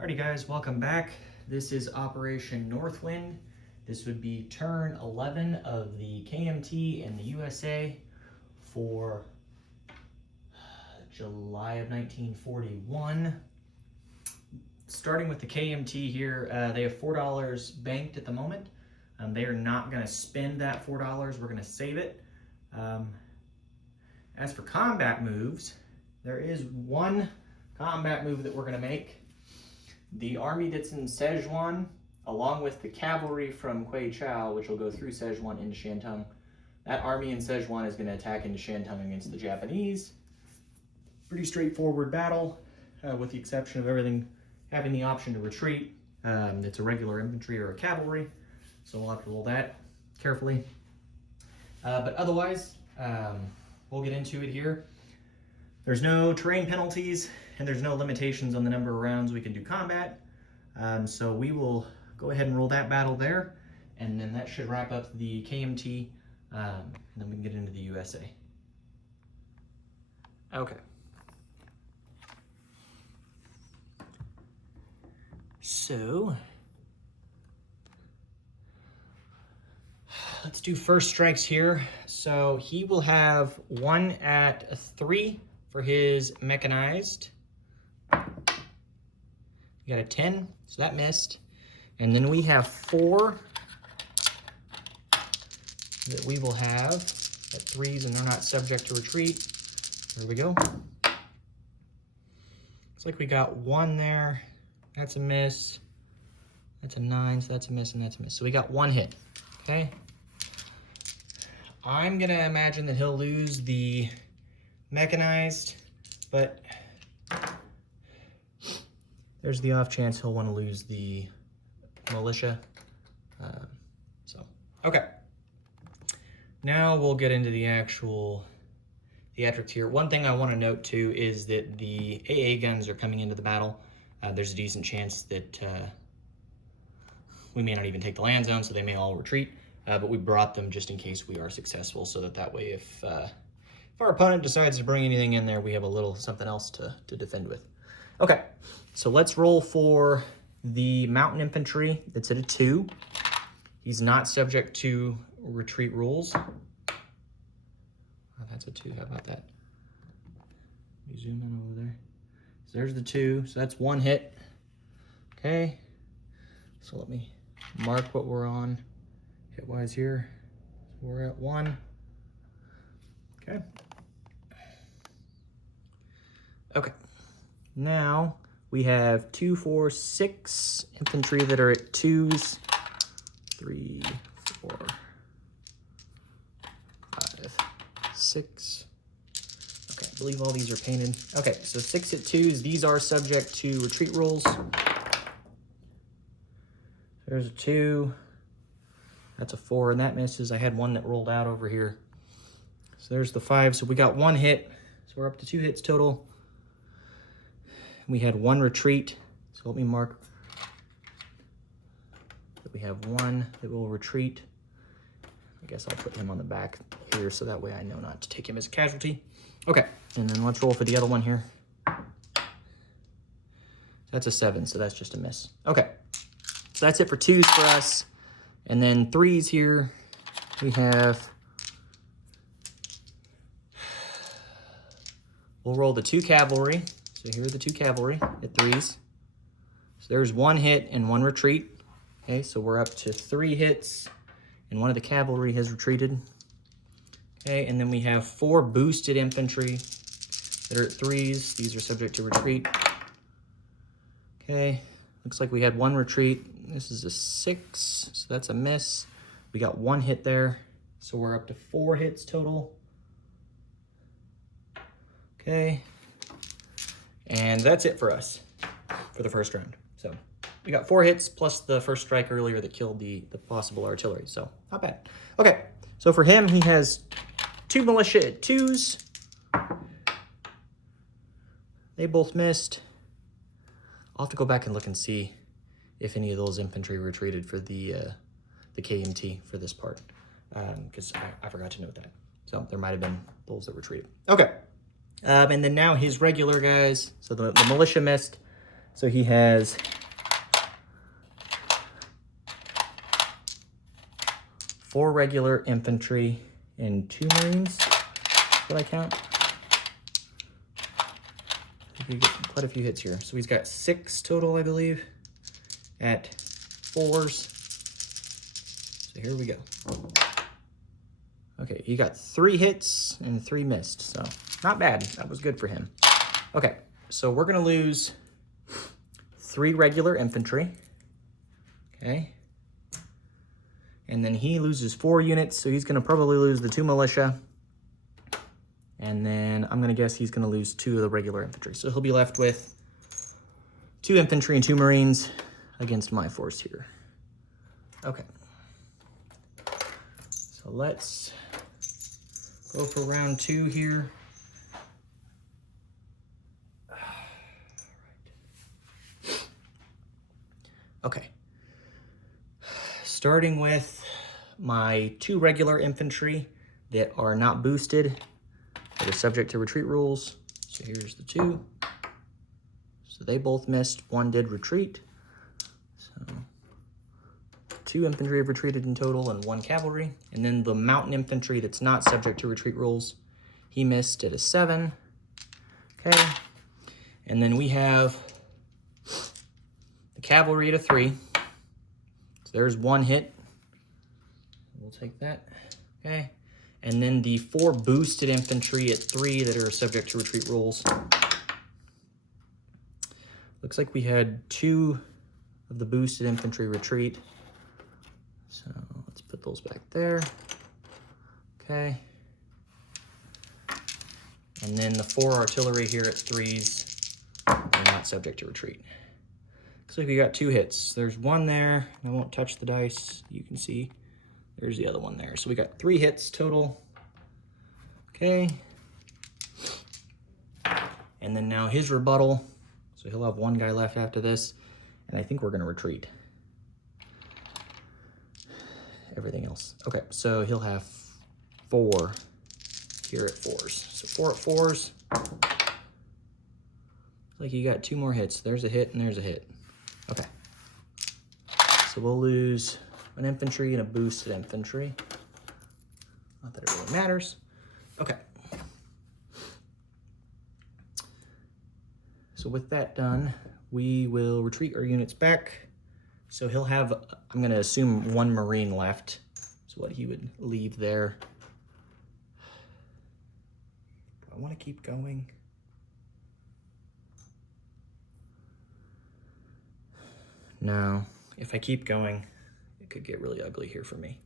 Alrighty guys, welcome back. This is Operation Northwind. This would be turn 11 of the KMT in the USA for July of 1941. Starting with the KMT here, they have $4 banked at the moment. They are not going to spend that $4, we're going to save it. As for combat moves, there is one combat move that we're going to make. The army that's in Szechuan, along with the cavalry from Kwai Chau, which will go through Szechuan into Shantung, that army in Szechuan is going to attack into Shantung against the Japanese. Pretty straightforward battle, with the exception of everything having the option to retreat. It's a regular infantry or a cavalry, so we'll have to roll that carefully. But otherwise, we'll get into it here. There's no terrain penalties, and there's no limitations on the number of rounds we can do combat. So we will go ahead and roll that battle there, and then that should wrap up the KMT, and then we can get into the USA. Okay. So, let's do first strikes here. So he will have 1 at 3 for his mechanized. We got a 10, so that missed. And then we have 4 that we will have at 3s, and they're not subject to retreat. There we go. Looks like we got 1 there. That's a miss. That's a 9, so that's a miss, and that's a miss. So we got 1 hit, okay? I'm gonna imagine that he'll lose the mechanized, but there's the off chance he'll want to lose the militia. Okay. Now we'll get into the actual theatrics here. One thing I want to note too is that the AA guns are coming into the battle. There's a decent chance that we may not even take the land zone, so they may all retreat. But we brought them just in case we are successful, so that way if our opponent decides to bring anything in there, we have a little something else to defend with. Okay, so let's roll for the mountain infantry that's at a 2. He's not subject to retreat rules. Oh, that's a 2, how about that? Let me zoom in over there. So there's the 2, so that's 1 hit. Okay, so let me mark what we're on hit-wise here. So we're at 1. Okay. Okay. Now we have 2, 4, 6 infantry that are at 2s. 3, 4, 5, 6. Okay, I believe all these are painted. Okay, so 6 at 2s. These are subject to retreat rules. There's a 2. That's a 4, and that misses. I had 1 that rolled out over here. So there's the 5. So we got 1 hit. So we're up to 2 hits total. We had 1 retreat. So let me mark that we have 1 that will retreat. I guess I'll put him on the back here so that way I know not to take him as a casualty. Okay, and then let's roll for the other one here. That's a 7, so that's just a miss. Okay, so that's it for 2s for us. And then 3s here, we have, we'll roll the 2 cavalry. So here are the 2 cavalry at 3s. So there's 1 hit and 1 retreat. Okay, so we're up to 3 hits, and 1 of the cavalry has retreated. Okay, and then we have 4 boosted infantry that are at 3s. These are subject to retreat. Okay, looks like we had 1 retreat. This is a 6, so that's a miss. We got 1 hit there, so we're up to 4 hits total. Okay, and that's it for us for the first round. So we got 4 hits plus the first strike earlier that killed the possible artillery, so not bad. Okay, so for him, he has 2 militia at 2s. They both missed. I'll have to go back and look and see if any of those infantry retreated for the KMT for this part, because I forgot to note that. So there might have been those that retreated. Okay, and then now his regular guys. So the militia missed. So he has 4 regular infantry and 2 Marines. Did I count? You get quite a few hits here. So he's got 6 total, I believe, at 4s. So here we go. Okay, he got 3 hits and 3 missed, so not bad. That was good for him. Okay, so we're gonna lose 3 regular infantry. Okay. And then he loses 4 units, so he's gonna probably lose the 2 militia. And then I'm gonna guess he's gonna lose 2 of the regular infantry. So he'll be left with 2 infantry and 2 Marines against my force here. Okay. So let's go for round 2 here. Okay. Starting with my 2 regular infantry that are not boosted, that are subject to retreat rules. So here's the 2. So they both missed. 1 did retreat. So 2 infantry have retreated in total and 1 cavalry. And then the mountain infantry that's not subject to retreat rules, he missed at a 7. Okay. And then we have the cavalry at a 3. So there's 1 hit. We'll take that. Okay. And then the 4 boosted infantry at 3 that are subject to retreat rules. Looks like we had 2 of the boosted infantry retreat. So let's put those back there. Okay. And then the 4 artillery here at 3s are not subject to retreat. Looks like we got 2 hits. There's 1 there. I won't touch the dice. You can see there's the other one there. So we got 3 hits total. Okay. And then now his rebuttal. So he'll have 1 guy left after this. And I think we're going to retreat. Everything else. Okay, so he'll have 4 here at 4s. So 4 at 4s. Like you got 2 more hits. There's a hit and there's a hit. Okay. So we'll lose an infantry and a boosted infantry. Not that it really matters. Okay. So with that done, we will retreat our units back. So he'll have, I'm going to assume 1 Marine left. So what he would leave there. Do I want to keep going? No. If I keep going, it could get really ugly here for me.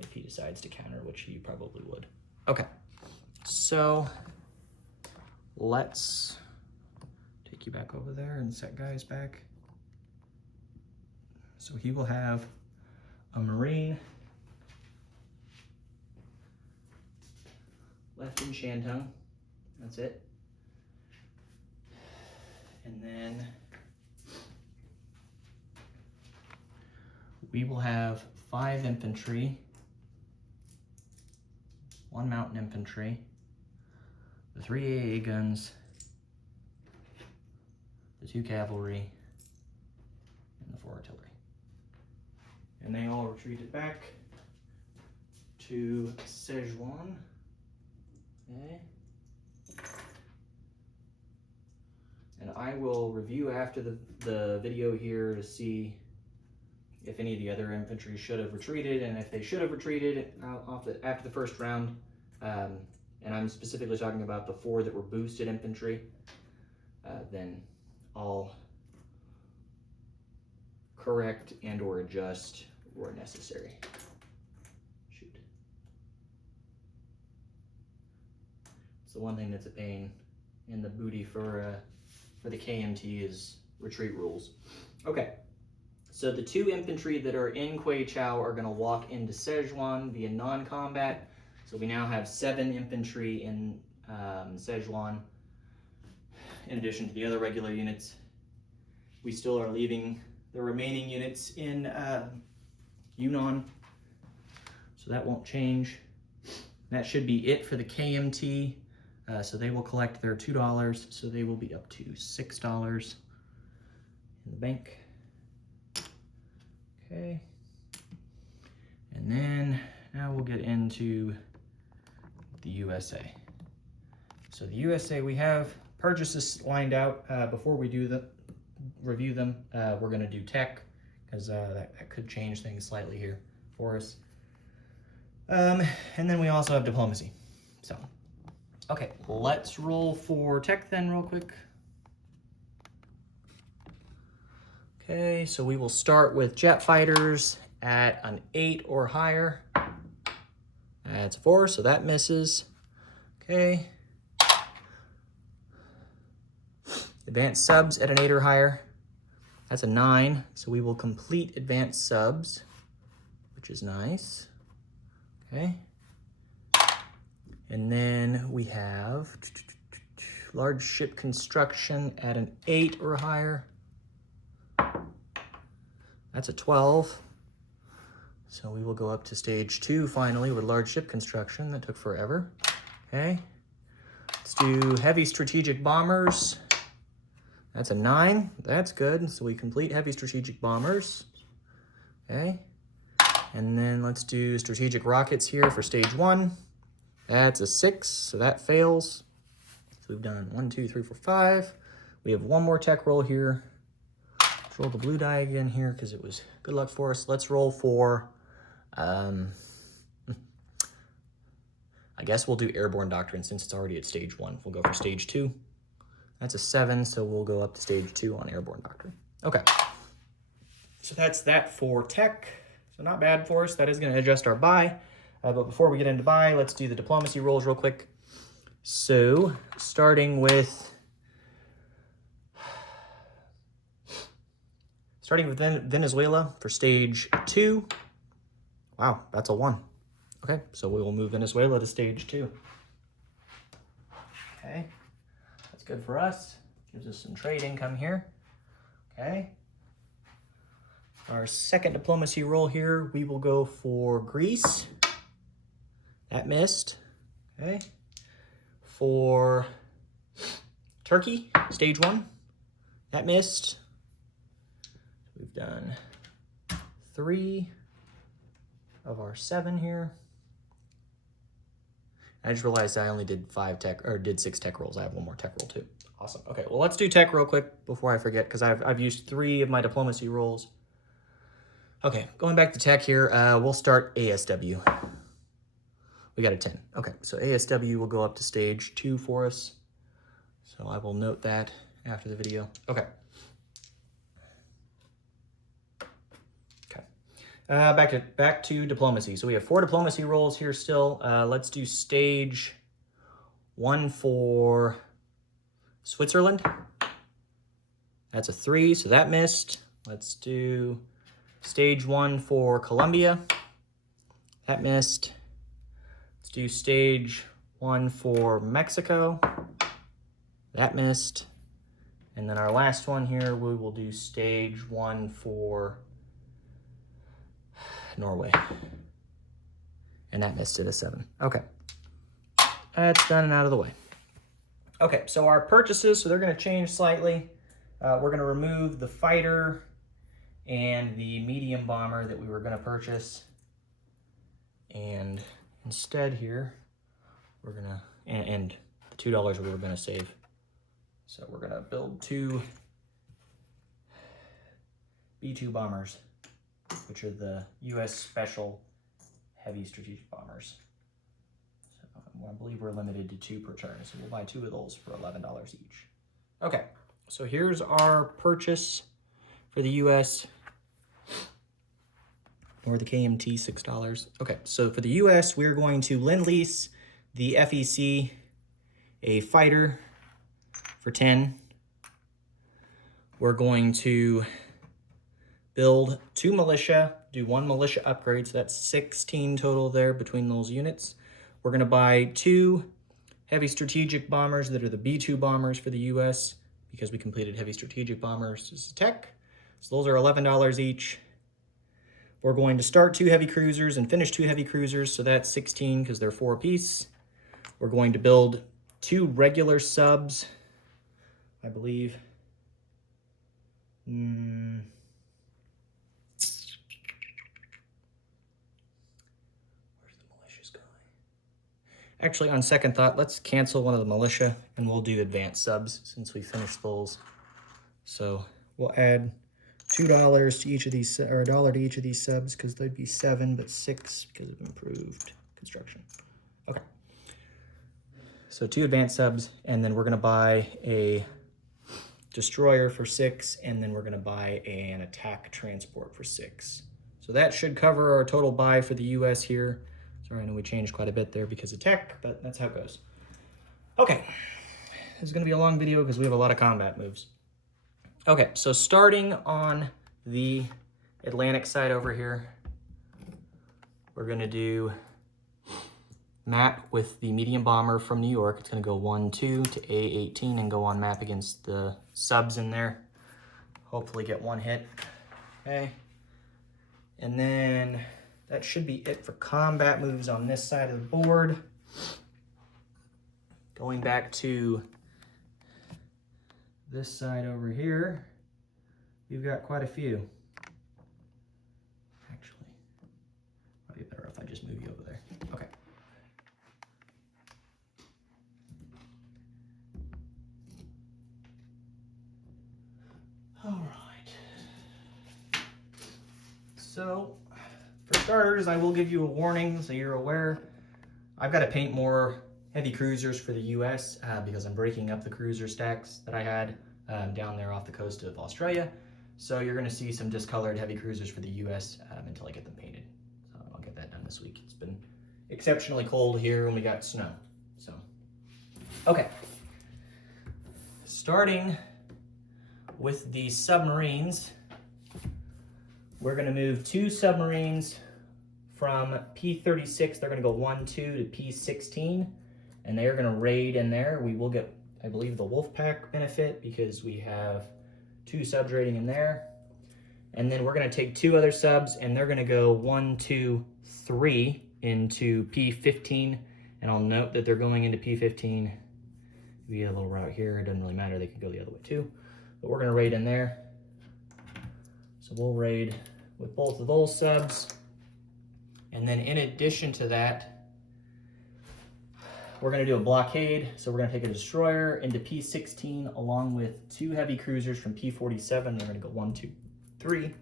If he decides to counter, which he probably would. Okay. So let's take you back over there and set guys back. So he will have a Marine left in Shantung. That's it. And then we will have 5 infantry, 1 mountain infantry, the 3 AA guns, the 2 cavalry, and the 4 artillery. And they all retreated back to Szechuan. Okay. And I will review after the video here to see if any of the other infantry should have retreated, and if they should have retreated after the first round. And I'm specifically talking about the 4 that were boosted infantry. Then I'll correct and or adjust where necessary. Shoot. It's the one thing that's a pain in the booty for the KMT is retreat rules. Okay, so the 2 infantry that are in Kwei Chau are going to walk into Szechuan via non-combat. So we now have 7 infantry in Szechuan, in addition to the other regular units. We still are leaving the remaining units in Yunnan, so that won't change. That should be it for the KMT. So they will collect their $2, so they will be up to $6 in the bank. Okay. And then now we'll get into the USA. So the USA, we have purchases lined out. Before we do review them, we're going to do tech, because that could change things slightly here for us. And then we also have diplomacy. So, okay, let's roll for tech then real quick. Okay, so we will start with jet fighters at an 8 or higher. That's a 4, so that misses. Okay. Advanced subs at an 8 or higher. That's a 9, so we will complete advanced subs, which is nice. Okay. And then we have large ship construction at an 8 or higher. That's a 12. So we will go up to stage 2 finally with large ship construction. That took forever. Okay. Let's do heavy strategic bombers. That's a 9. That's good. So we complete heavy strategic bombers. Okay. And then let's do strategic rockets here for stage 1. That's a 6, so that fails. So we've done 1, 2, 3, 4, 5. We have one more tech roll here. Let's roll the blue die again here because it was good luck for us. Let's roll for, I guess we'll do airborne doctrine since it's already at stage 1. We'll go for stage 2. That's a 7, so we'll go up to stage 2 on airborne doctrine. Okay. So that's that for tech. So not bad for us. That is going to adjust our buy. But before we get into buy, let's do the diplomacy rolls real quick. So starting with Venezuela for stage 2. Wow, that's a 1. Okay, so we will move Venezuela to stage 2. Okay, that's good for us. Gives us some trade income here. Okay. Our second diplomacy roll here, we will go for Greece. That missed. Okay. For Turkey, stage 1. That missed. We've done 3 of our 7 here. I just realized I only did 6 tech rolls. I have one more tech roll too. Awesome. Okay, well let's do tech real quick before I forget, because I've used 3 of my diplomacy rolls. Okay, going back to tech here, we'll start ASW. We got a 10. Okay, so ASW will go up to stage 2 for us. So I will note that after the video. Okay. Okay. Back to diplomacy. So we have 4 diplomacy rolls here still. Let's do stage 1 for Switzerland. That's a 3, so that missed. Let's do stage 1 for Colombia. That missed. Let's do stage 1 for Mexico. That missed. And then our last one here, we will do stage 1 for Norway. And that missed at a 7. Okay. That's done and out of the way. Okay, so our purchases, so they're going to change slightly. We're going to remove the fighter and the medium bomber that we were going to purchase. And instead here, we're going to, and the $2 we were going to save. So we're going to build 2 B-2 bombers, which are the U.S. Special Heavy Strategic Bombers. So I believe we're limited to 2 per turn, so we'll buy 2 of those for $11 each. Okay, so here's our purchase for the U.S. or the KMT, $6. Okay, so for the U.S., we're going to lend-lease the FEC, a fighter, for 10. We're going to build 2 militia, do 1 militia upgrade, so that's 16 total there between those units. We're going to buy 2 heavy strategic bombers that are the B-2 bombers for the U.S. because we completed heavy strategic bombers as a tech. So those are $11 each. We're going to start 2 heavy cruisers and finish 2 heavy cruisers, so that's 16 because they're 4 apiece. We're going to build 2 regular subs, I believe. Actually, on second thought, let's cancel one of the militia and we'll do advanced subs since we finished those. So we'll add $2 to each of these, or $1 to each of these subs, because they'd be 7, but 6 because of improved construction. Okay. So 2 advanced subs, and then we're gonna buy a destroyer for 6, and then we're gonna buy an attack transport for 6. So that should cover our total buy for the US here. Sorry, I know we changed quite a bit there because of tech, but that's how it goes. Okay, this is gonna be a long video because we have a lot of combat moves. Okay, so starting on the Atlantic side over here, we're gonna do map with the medium bomber from New York. It's gonna go 1-2 to A18 and go on map against the subs in there. Hopefully get 1 hit, okay? And then that should be it for combat moves on this side of the board. Going back to this side over here, we've got quite a few. Actually, probably better if I just move you over there. Okay. All right. So, for starters, I will give you a warning so you're aware. I've got to paint more heavy cruisers for the US because I'm breaking up the cruiser stacks that I had down there off the coast of Australia. So you're going to see some discolored heavy cruisers for the US until I get them painted. So I'll get that done this week. It's been exceptionally cold here when we got snow. So, okay. Starting with the submarines, we're going to move 2 submarines from P36. They're going to go 1-2 to P16, and they are going to raid in there. We will get, I believe, the Wolfpack benefit because we have 2 subs raiding in there. And then we're going to take 2 other subs, and they're going to go 1, 2, 3 into P15. And I'll note that they're going into P15 via a little route here. It doesn't really matter. They can go the other way too. But we're going to raid in there. So we'll raid with both of those subs. And then in addition to that, we're going to do a blockade. So we're going to take a destroyer into P16 along with 2 heavy cruisers from P47. They're going to go 1, 2, 3.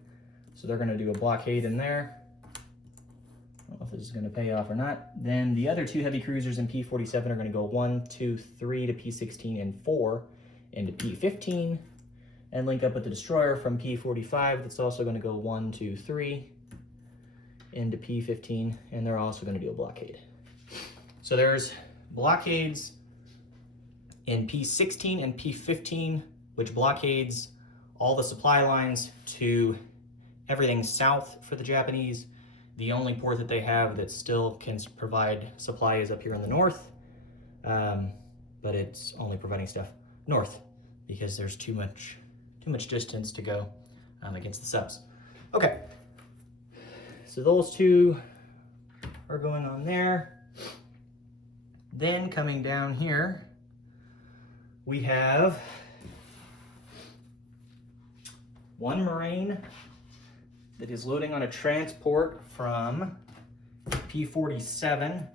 So they're going to do a blockade in there. I don't know if this is going to pay off or not. Then the other 2 heavy cruisers in P47 are going to go 1, 2, 3 to P16 and 4 into P15. And link up with the destroyer from P45 that's also going to go 1, 2, 3 into P15, and they're also going to do a blockade. So there's blockades in P16 and P15, which blockades all the supply lines to everything south for the Japanese. The only port that they have that still can provide supply is up here in the north, but it's only providing stuff north because there's too much distance to go against the subs. Okay, so those 2 are going on there. Then coming down here, we have 1 Marine that is loading on a transport from P47.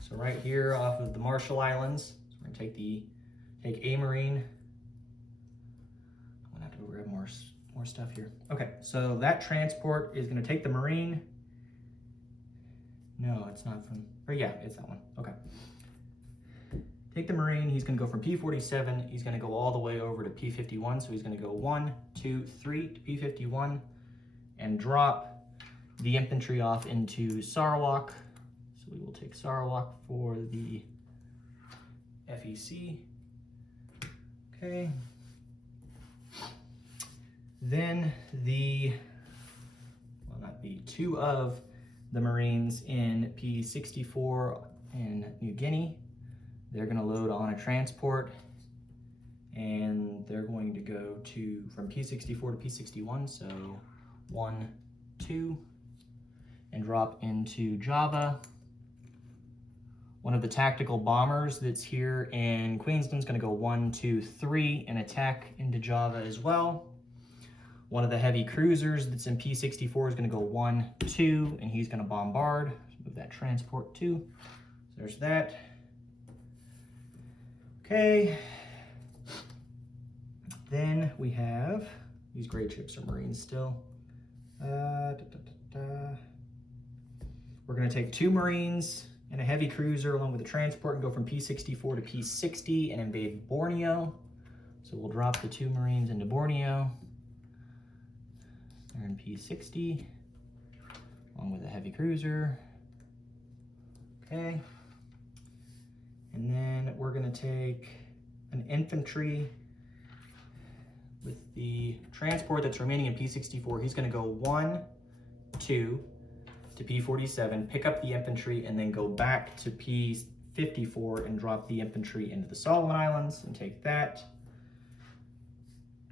So right here off of the Marshall Islands. So we're gonna take a Marine. Grab more stuff here. Okay, so that transport is going to take the Marine. No, it's not from, or yeah, it's that one. Okay. Take the Marine, he's going to go from P47, he's going to go all the way over to P51, so he's going to go 1, 2, 3 to P51 and drop the infantry off into Sarawak. So we will take Sarawak for the FEC. Okay. Then not the 2 of the Marines in P64 in New Guinea. They're going to load on a transport, and they're going to go from P64 to P61, so 1, 2, and drop into Java. One of the tactical bombers that's here in Queensland is going to go 1, 2, 3 and attack into Java as well. One of the heavy cruisers that's in P64 is going to go 1, 2, and he's going to bombard. Move that transport too. So there's that. Okay. Then we have, these gray chips are Marines still. We're gonna take 2 Marines and a heavy cruiser along with a transport and go from P64 to P60 and invade Borneo. So we'll drop the 2 Marines into Borneo. They're in P60, along with a heavy cruiser. Okay. And then we're gonna take an infantry with the transport that's remaining in P64. He's gonna go 1, 2 to P47, pick up the infantry, and then go back to P54 and drop the infantry into the Solomon Islands and take that.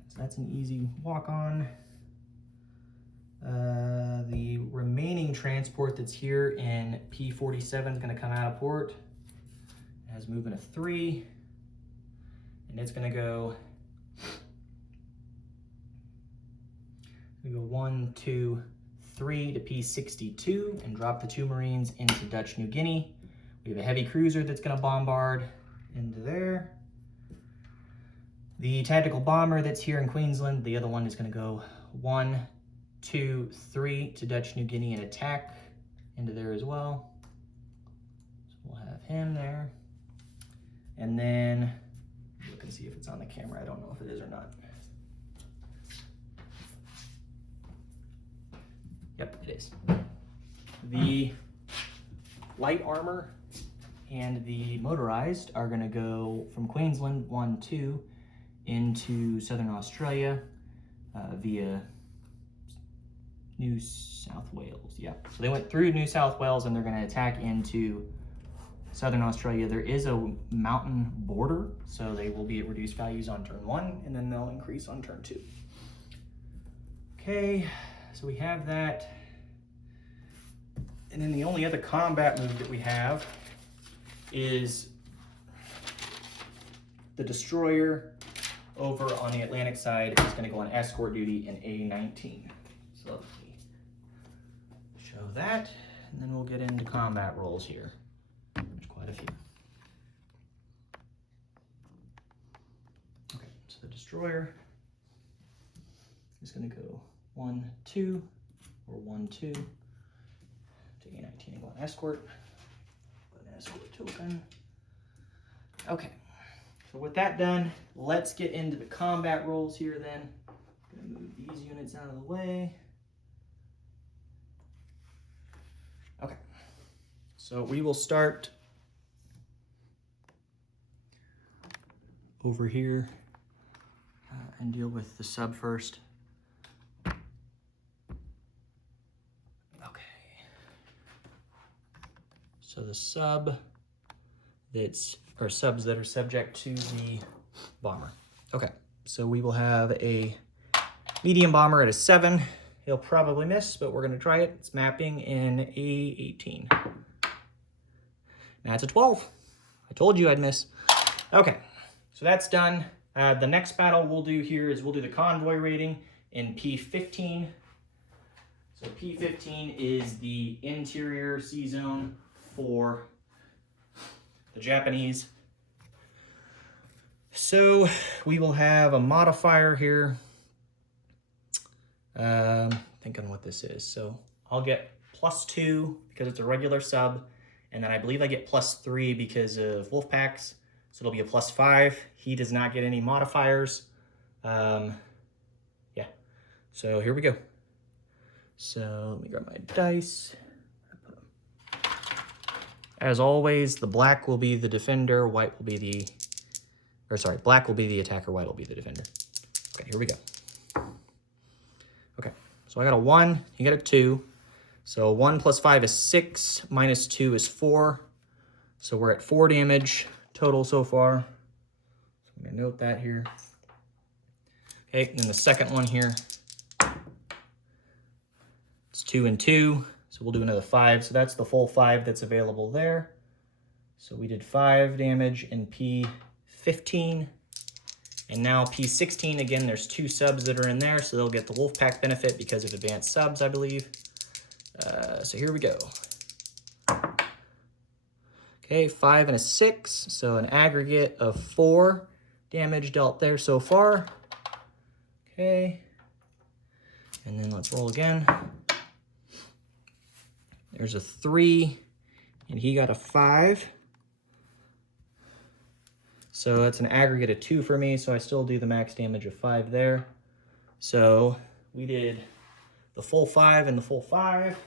So that's an easy walk on. The remaining transport that's here in P47 is gonna come out of port. It has movement of 3, and it's gonna go 1, 2, 3 to P62 and drop the 2 Marines into Dutch New Guinea. We have a heavy cruiser that's gonna bombard into there. The tactical bomber that's here in Queensland, the other one is gonna go 1, 2, 3 to Dutch New Guinea and attack into there as well. So we'll have him there. And then, look and see if it's on the camera. I don't know if it is or not. Yep, it is. The light armor and the motorized are gonna go from Queensland 1, 2 into Southern Australia via New South Wales. Yeah, so they went through New South Wales and they're gonna attack into Southern Australia. There is a mountain border, so they will be at reduced values on turn 1 and then they'll increase on turn 2. Okay. So we have that. And then the only other combat move that we have is the destroyer over on the Atlantic side is going to go on escort duty in A19. So let me show that, and then we'll get into combat roles here. There's quite a few. Okay, so the destroyer is going to go 1, 2, or 1, 2 to A19 and go on escort. Put an escort token. Okay, so with that done, let's get into the combat roles here then. I'm gonna move these units out of the way. Okay, so we will start over here and deal with the sub first. So the sub or subs that are subject to the bomber. Okay, so we will have a medium bomber at a 7. He'll probably miss, but we're gonna try it. It's mapping in A18. Now it's a 12. I told you I'd miss. Okay, so that's done. The next battle we'll do here is we'll do the convoy rating in P15. So P15 is the interior sea zone for the Japanese. So we will have a modifier here. Thinking what this is. So I'll get +2 because it's a regular sub, and then I believe I get +3 because of Wolfpacks. So it'll be a +5. He does not get any modifiers. Yeah. So here we go. So let me grab my dice. As always, the black will be the defender, white will be the, black will be the attacker, white will be the defender. Okay, here we go. Okay, so I got a 1, you got a 2. So 1 + 5 is 6, -2 is 4. So we're at 4 damage total so far. So I'm gonna note that here. Okay, and then the second one here, it's 2 and 2. So we'll do another 5. So that's the full 5 that's available there. So we did 5 damage in P15. And now P16, again, there's 2 subs that are in there, so they'll get the Wolfpack benefit because of advanced subs, I believe. So here we go. Okay, 5 and a 6, so an aggregate of 4 damage dealt there so far. Okay, and then let's roll again. There's a 3, and he got a 5. So that's an aggregate of 2 for me, so I still do the max damage of 5 there. So we did the full 5 and the full 5.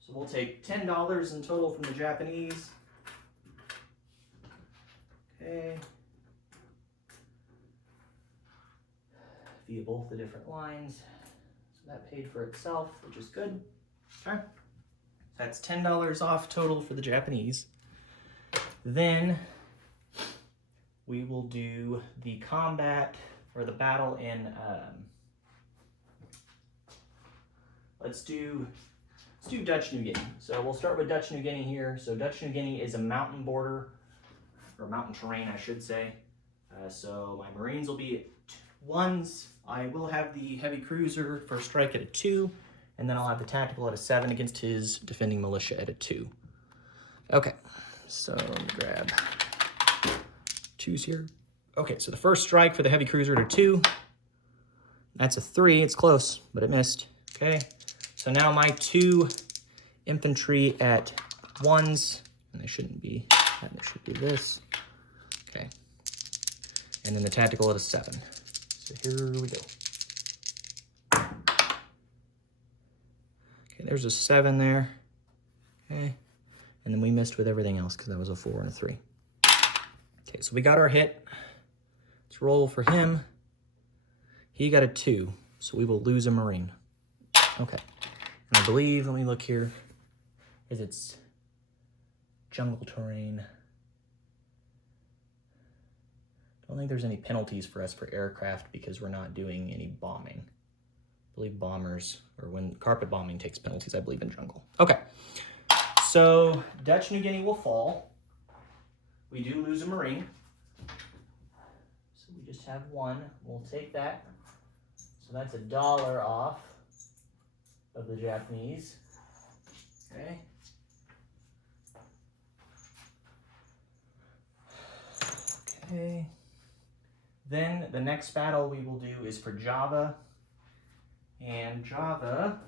So we'll take $10 in total from the Japanese. Okay. Via both the different lines. So that paid for itself, which is good. Okay. That's $10 off total for the Japanese. Then we will do the combat or the battle in, let's do Dutch New Guinea. So we'll start with Dutch New Guinea here. So Dutch New Guinea is a mountain border, or mountain terrain, I should say. So my Marines will be at 1s. I will have the heavy cruiser first strike at a 2, and then I'll have the tactical at a 7 against his defending militia at a 2. Okay, so let me grab 2s here. Okay, so the first strike for the heavy cruiser at a 2. That's a 3. It's close, but it missed. Okay. So now my 2 infantry at 1s, and they shouldn't be, and there should be this. Okay. And then the tactical at a 7. So here we go. Okay, there's a 7 there. Okay. And then we missed with everything else because that was a 4 and a 3. Okay, so we got our hit. Let's roll for him. He got a 2, so we will lose a Marine. Okay. And I believe, let me look here, is it's jungle terrain. Don't think there's any penalties for us for aircraft because we're not doing any bombing. I believe bombers, or when carpet bombing takes penalties, I believe in jungle. Okay, so Dutch New Guinea will fall. We do lose a Marine. So we just have 1. We'll take that. So that's $1 off of the Japanese. Okay. Okay. Then the next battle we will do is for Java. And Java,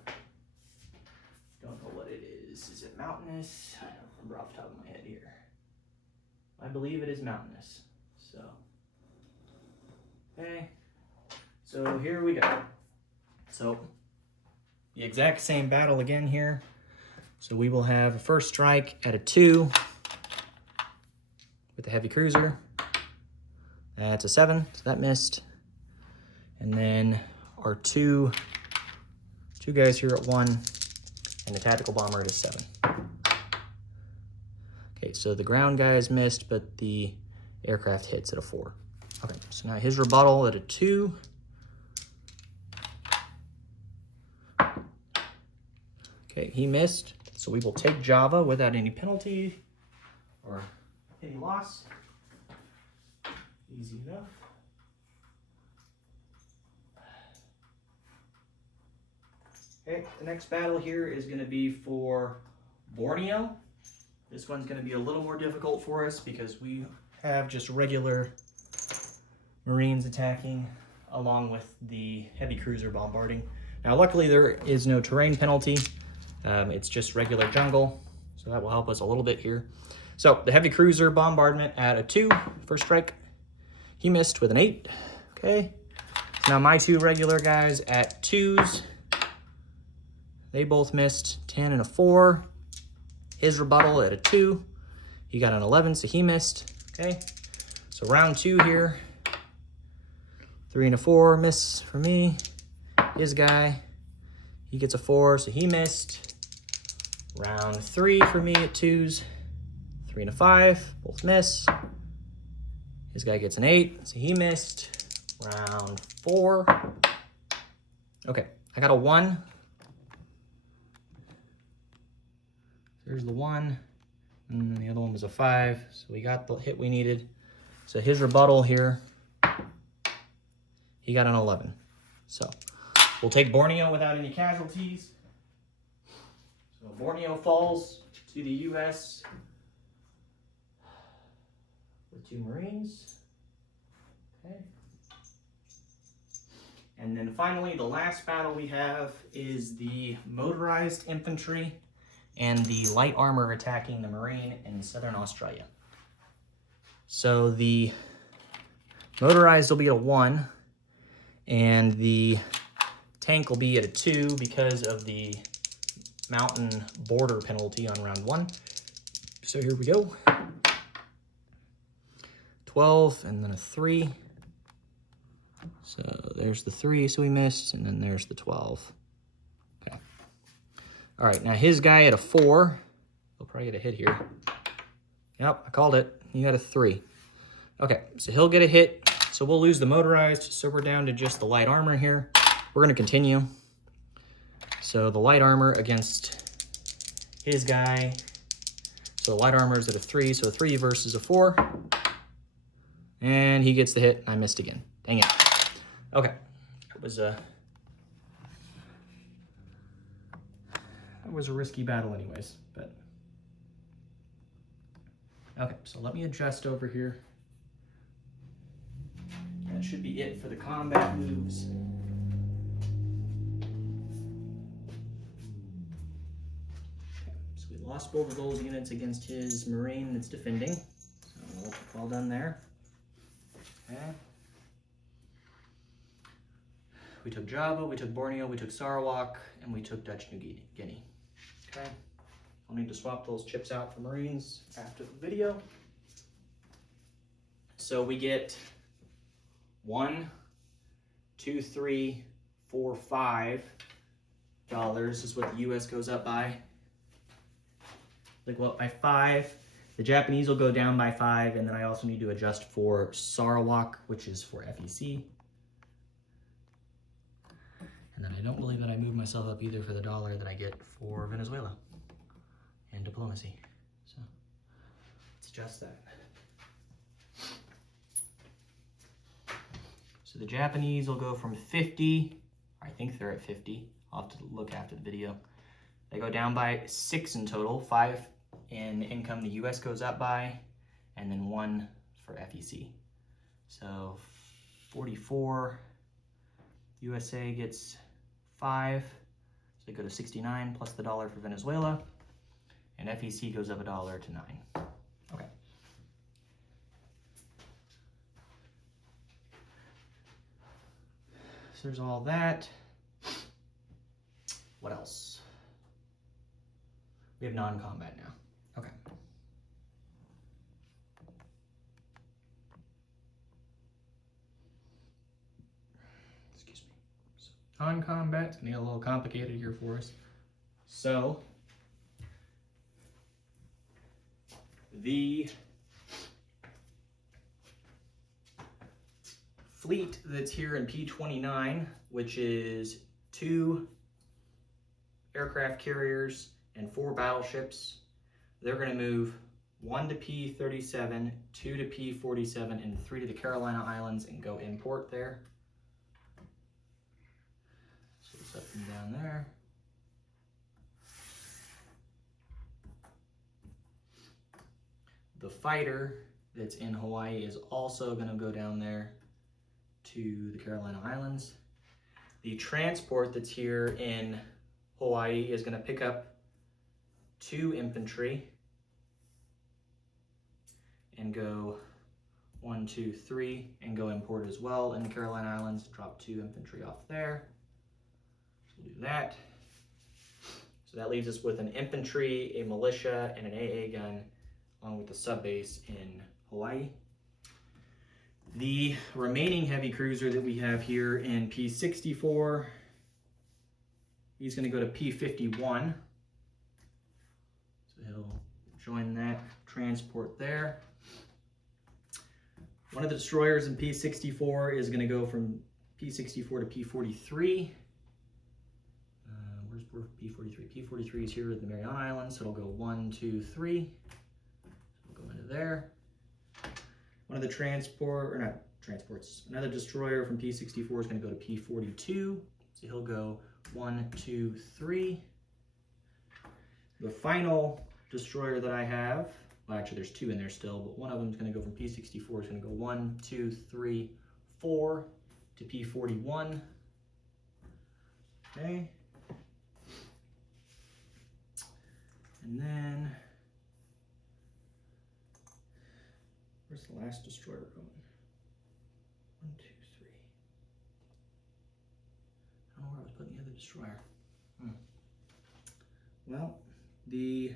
don't know what it is. Is it mountainous? I don't remember off the top of my head here. I believe it is mountainous. So, okay. So here we go. So the exact same battle again here. So we will have a first strike at a 2 with the heavy cruiser. That's a 7, so that missed. And then our two guys here at 1, and the tactical bomber at a 7. Okay, so the ground guys missed, but the aircraft hits at a 4. Okay, so now his rebuttal at a 2. Okay, he missed, so we will take Java without any penalty or any loss. Easy enough. Okay, the next battle here is going to be for Borneo. This one's going to be a little more difficult for us because we have just regular Marines attacking along with the heavy cruiser bombarding. Now, luckily there is no terrain penalty. It's just regular jungle, so that will help us a little bit here. So the heavy cruiser bombardment at a 2, first strike. He missed with an 8. Okay. So now my 2 regular guys at 2s. They both missed, 10 and a 4. His rebuttal at a 2. He got an 11, so he missed. Okay. So round 2 here. 3 and a 4, miss for me. His guy, he gets a 4, so he missed. Round 3 for me at 2s. 3 and a 5, both miss. His guy gets an 8, so he missed. Round 4. Okay, I got a 1. There's the 1, and the other one was a 5, so we got the hit we needed. So his rebuttal here, he got an 11. So we'll take Borneo without any casualties. So Borneo falls to the U.S. with 2 Marines. Okay. And then finally, the last battle we have is the motorized infantry and the light armor attacking the Marine in Southern Australia. So the motorized will be at a 1, and the tank will be at a 2 because of the mountain border penalty on round 1. So here we go. 12 and then a 3. So there's the 3, so we missed, and then there's the 12. Okay. All right, now his guy at a 4. He'll probably get a hit here. Yep, I called it. He got a 3. Okay, so he'll get a hit. So we'll lose the motorized, so we're down to just the light armor here. We're gonna continue. So the light armor against his guy. So the light armor is at a 3, so a 3 versus a 4. And he gets the hit, and I missed again. Dang it. Okay, that was a risky battle anyways, but okay, so let me adjust over here. That should be it for the combat moves. Okay, so we lost both of those units against his Marine that's defending, so all done there. Okay. We took Java, we took Borneo, we took Sarawak, and we took Dutch New Guinea. Okay, I'll need to swap those chips out for Marines after the video. So we get 1, 2, 3, 4, $5 is what the US goes up by. They go up by 5. The Japanese will go down by 5, and then I also need to adjust for Sarawak, which is for FEC. And then I don't believe that I moved myself up either for the dollar that I get for Venezuela and diplomacy. So let's adjust that. So the Japanese will go from 50, I think they're at 50. I'll have to look after the video. They go down by 6 in total, 5 in income the US goes up by, and then 1 for FEC. So 44, USA gets 5, so they go to 69 plus the dollar for Venezuela, and FEC goes up $1 to 9. Okay. So there's all that. What else? We have non-combat now. Okay. Excuse me. So, non-combat, it's gonna get a little complicated here for us. So, the fleet that's here in P29, which is 2 aircraft carriers and 4 battleships, they're going to move 1 to P37, 2 to P47, and 3 to the Carolina Islands and go import there. So it's up and down there. The fighter that's in Hawaii is also going to go down there to the Carolina Islands. The transport that's here in Hawaii is going to pick up 2 infantry and go 1, 2, 3 and go import as well in the Carolina Islands. Drop 2 infantry off there. So we'll do that. So that leaves us with an infantry, a militia, and an AA gun, along with the sub base in Hawaii. The remaining heavy cruiser that we have here in P64, he's going to go to P51. So he'll join that transport there. One of the destroyers in P64 is going to go from P64 to P43. Where's P43? P43 is here at the Mariana Islands, so it'll go 1, 2, 3. We'll go into there. One of the another destroyer from P64 is going to go to P42. So he'll go 1, 2, 3. The final destroyer that I have well, actually there's 2 in there still, but one of them is going to go from P64, it's going to go 1, 2, 3, 4 to P41. Okay. And then, where's the last destroyer going? 1, 2, 3. I don't know where I was putting the other destroyer. Well, the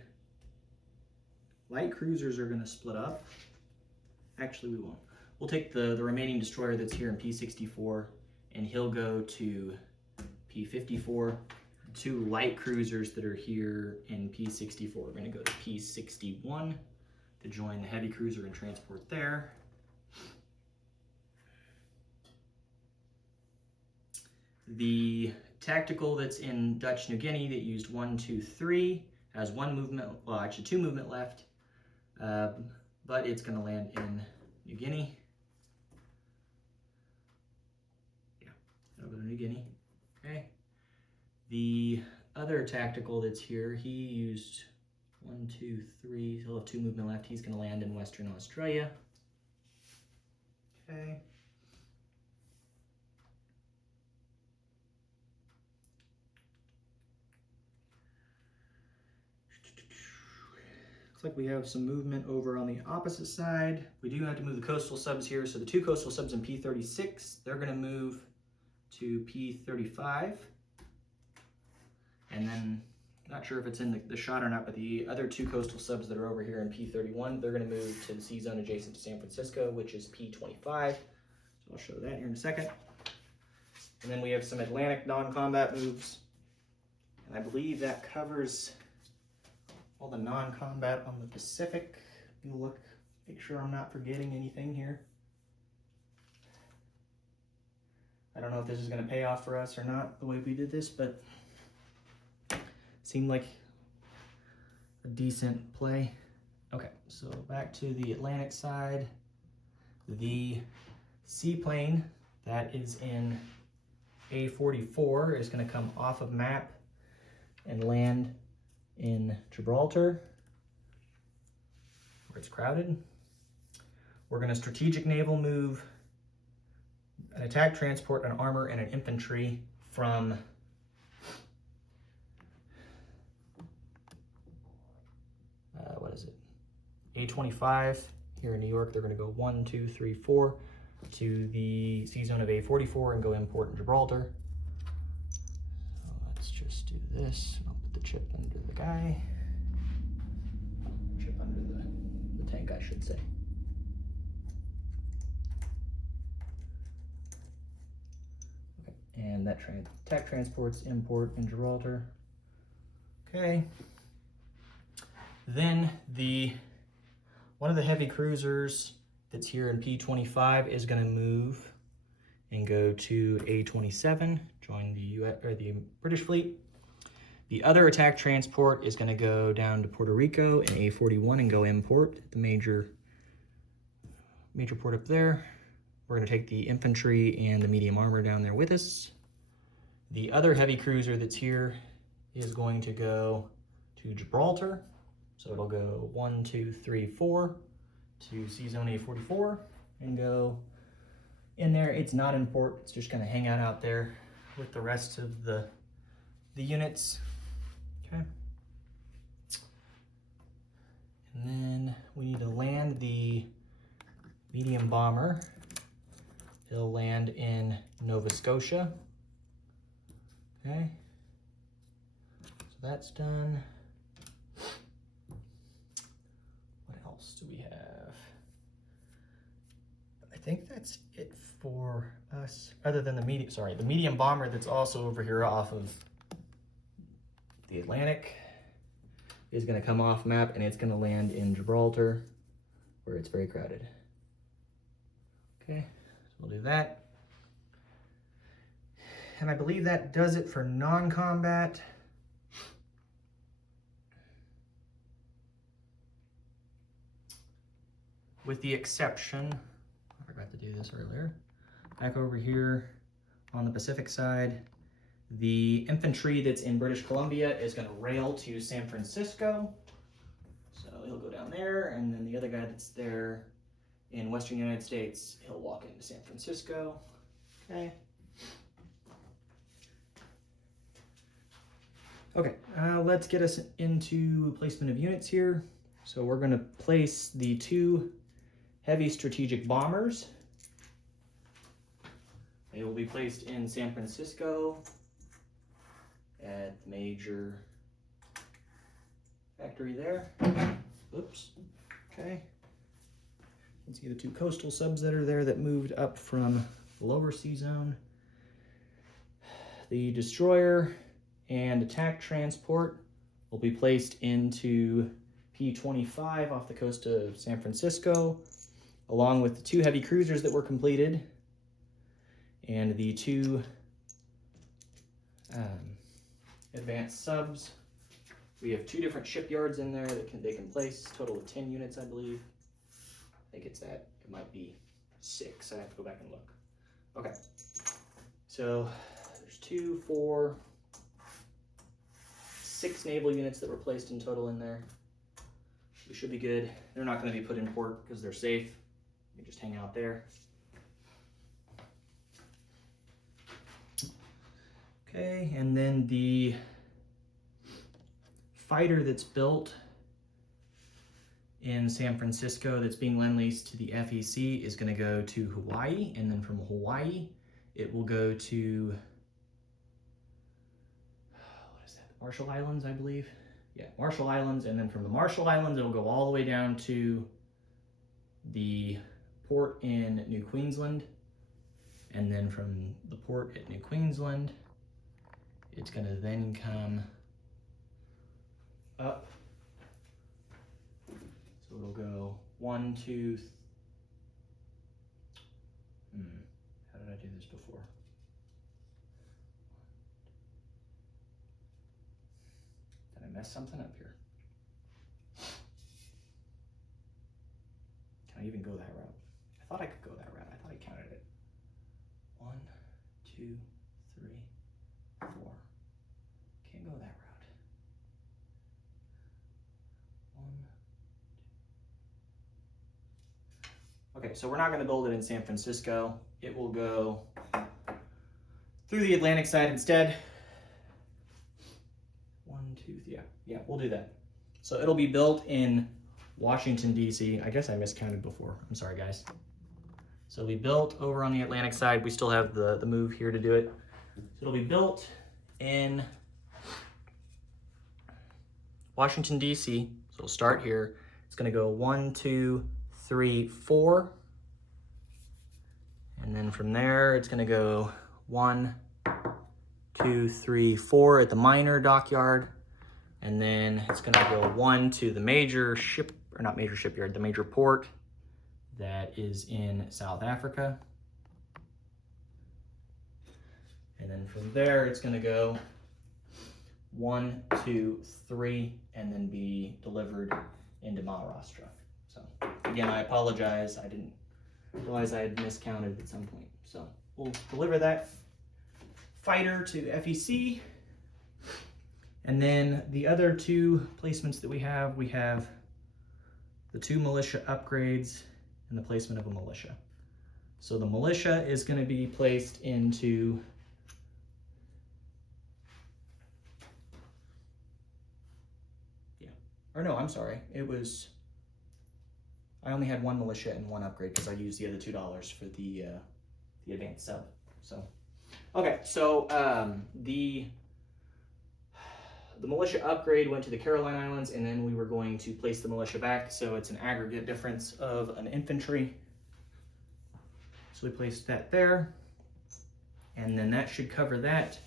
light cruisers are going to split up. Actually, we won't. We'll take the remaining destroyer that's here in P64, and he'll go to P54. 2 light cruisers that are here in P64 are going to go to P61 to join the heavy cruiser and transport there. The tactical that's in Dutch New Guinea that used 1, 2, 3 has 1 movement, well actually 2 movement left, but it's going to land in New Guinea. Yeah, it'll go to New Guinea. Okay. The other tactical that's here, he used 1, 2, 3, he'll have 2 movement left. He's going to land in Western Australia. Okay. Looks like we have some movement over on the opposite side. We do have to move the coastal subs here. So the 2 coastal subs in P36, they're going to move to P35. And then, not sure if it's in the shot or not, but the other 2 coastal subs that are over here in P31, they're going to move to the sea zone adjacent to San Francisco, which is P25. So I'll show that here in a second. And then we have some Atlantic non-combat moves. And I believe that covers all the non-combat on the Pacific. You look, make sure I'm not forgetting anything here. I don't know if this is going to pay off for us or not, the way we did this, but seemed like a decent play. Okay, so back to the Atlantic side. The seaplane that is in A44 is going to come off of map and land in Gibraltar, where it's crowded. We're going to strategic naval move an attack transport, an armor, and an infantry from what is it? A25 here in New York. They're going to go 1, 2, 3, 4 to the sea zone of A44 and go import in Gibraltar. So let's just do this. I'll put the chip under the guy. Chip under the tank, I should say. Okay, and that attack transports import in Gibraltar. Okay. Then one of the heavy cruisers that's here in P25 is going to move and go to A27, join the British fleet. The other attack transport is going to go down to Puerto Rico in A41 and go import the major port up there. We're going to take the infantry and the medium armor down there with us. The other heavy cruiser that's here is going to go to Gibraltar. So it'll go 1, 2, 3, 4 to sea zone A44 and go in there. It's not in port. It's just going to hang out there with the rest of the units. Okay. And then we need to land the medium bomber. It'll land in Nova Scotia. Okay. So that's done. Do we have? I think that's it for us, other than the medium bomber that's also over here off of the Atlantic is going to come off map and it's going to land in Gibraltar where it's very crowded. Okay, so we'll do that. And I believe that does it for non-combat. With the exception, I forgot to do this earlier, back over here on the Pacific side, the infantry that's in British Columbia is going to rail to San Francisco. So he'll go down there. there, and then the other guy that's there in Western United States, he'll walk into San Francisco. Okay. Okay, let's get us into placement of units here. So we're going to place the 2 heavy strategic bombers. They will be placed in San Francisco at the major factory there. Oops. Okay. You can see the 2 coastal subs that are there that moved up from the lower sea zone. The destroyer and attack transport will be placed into P-25 off the coast of San Francisco, along with the 2 heavy cruisers that were completed and the 2 advanced subs. We have 2 different shipyards in there that they can place, total of 10 units, I believe. I think it's that. It might be 6. I have to go back and look. Okay. So there's 2, 4, 6 naval units that were placed in total in there. We should be good. They're not going to be put in port because they're safe. You just hang out there. Okay, and then the fighter that's built in San Francisco that's being lend-leased to the FEC is going to go to Hawaii, and then from Hawaii it will go to, what is that, the Marshall Islands, I believe? Yeah, Marshall Islands, and then from the Marshall Islands it will go all the way down to the port in New Queensland, and then from the port at New Queensland it's going to then come up. So it'll go 1, 2, how did I do this before? Did I mess something up here? Can I even go that route? I thought I could go that route. I thought I counted it. 1, 2, 3, 4. Can't go that route. 1. Okay, so we're not going to build it in San Francisco. It will go through the Atlantic side instead. 1, 2, yeah, we'll do that. So it'll be built in Washington, D.C. I guess I miscounted before. I'm sorry, guys. So we built over on the Atlantic side. We still have the move here to do it. So it'll be built in Washington, D.C. So we'll start here. It's going to go 1, 2, 3, 4. And then from there, it's going to go 1, 2, 3, 4 at the minor dockyard. And then it's going to go 1 to the major ship, or not major shipyard, the major port that is in South Africa. And then from there, it's going to go 1, 2, 3, and then be delivered into Maharashtra. So again, I apologize. I didn't realize I had miscounted at some point. So we'll deliver that fighter to FEC. And then the other 2 placements that we have the 2 militia upgrades and the placement of a militia. So the militia is going to be placed into or no, I'm sorry. I only had 1 militia and 1 upgrade because I used the other $2 for the advanced sub. So, okay, so the militia upgrade went to the Caroline Islands, and then we were going to place the militia back. So it's an aggregate difference of an infantry. So we placed that there, and then that should cover that.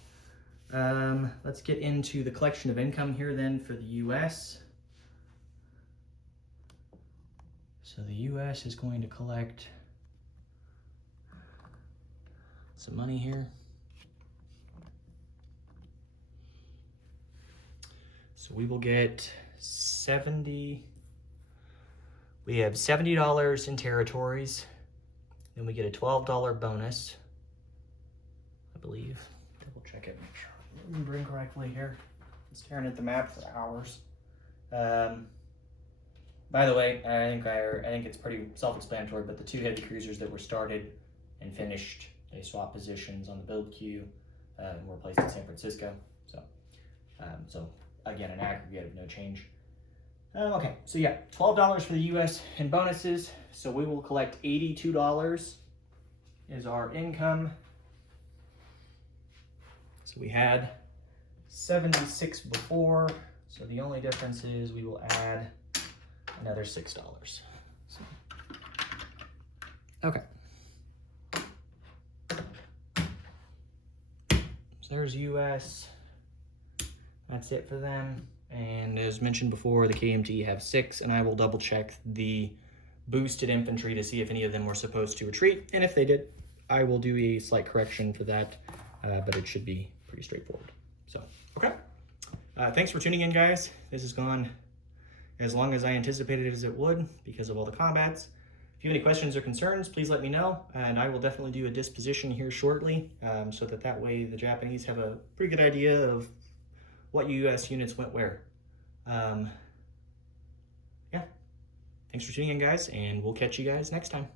Let's get into the collection of income here then for the U.S. So the U.S. is going to collect some money here. So we will get we have $70 in territories. Then we get a $12 bonus, I believe. Double check it, make sure I'm remembering correctly here. I'm staring at the map for hours. About By the way, I think it's pretty self-explanatory, but the 2 heavy cruisers that were started and finished, they swapped positions on the build queue and were placed in San Francisco. So again, an aggregate of no change. Okay, so yeah, $12 for the US in bonuses. So we will collect $82 is our income. So we had 76 before. So the only difference is we will add another $6. So, okay. So there's US. That's it for them. And as mentioned before, the KMT have 6, and I will double check the boosted infantry to see if any of them were supposed to retreat. And if they did, I will do a slight correction for that, but it should be pretty straightforward. So, okay. Thanks for tuning in, guys. This has gone as long as I anticipated as it would because of all the combats. If you have any questions or concerns, please let me know, and I will definitely do a disposition here shortly, so that way the Japanese have a pretty good idea of what US units went where. Yeah. Thanks for tuning in, guys, and we'll catch you guys next time.